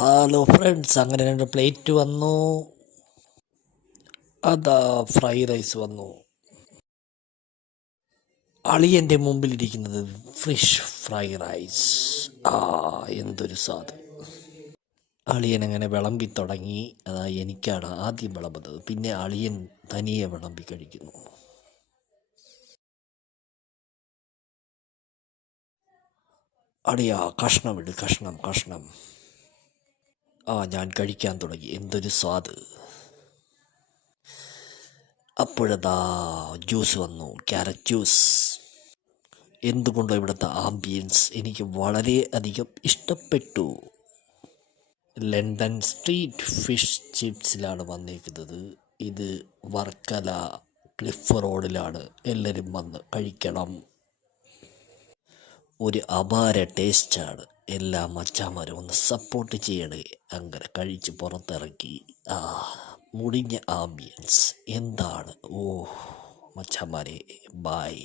Hello friends, അങ്ങനെ 2 plate വന്നു. അതാ ഫ്രൈ റൈസ് വന്നു. അളിയൻ്റെ മുമ്പിലിരിക്കുന്നത് ഫിഷ് ഫ്രൈ റൈസ്. എന്തൊരു സ്വാദ്! അളിയൻ അങ്ങനെ വിളമ്പി തുടങ്ങി. അതാ എനിക്കാണ് ആദ്യം വിളമ്പുന്നത്, പിന്നെ അളിയൻ തനിയെ വിളമ്പി കഴിക്കുന്നു. അളിയാ, കഷ്ണം കഷ്ണം കഷ്ണം. ഞാൻ കഴിക്കാൻ തുടങ്ങി. എന്തൊരു സ്വാദ്! അപ്പോഴതാ ജ്യൂസ് വന്നു, ക്യാരറ്റ് ജ്യൂസ്. എന്തുകൊണ്ടോ ഇവിടുത്തെ ആംബിയൻസ് എനിക്ക് വളരെ അധികം ഇഷ്ടപ്പെട്ടു. ലണ്ടൻ സ്ട്രീറ്റ് ഫിഷ് ചിപ്സിലാണ് വന്നിരിക്കുന്നത്. ഇത് വർക്കല ക്ലിഫ് റോഡിലാണ്. എല്ലാവരും വന്ന് കഴിക്കണം. ഒരു അപാര ടേസ്റ്റാണ്. എല്ലാ മച്ചാന്മാരും ഒന്ന് സപ്പോർട്ട് ചെയ്യണേ. അങ്ങനെ കഴിച്ച് പുറത്തിറക്കി. മുടിഞ്ഞ ആംബിയൻസ് എന്താണ്! മച്ചാന്മാരെ, ബായ്.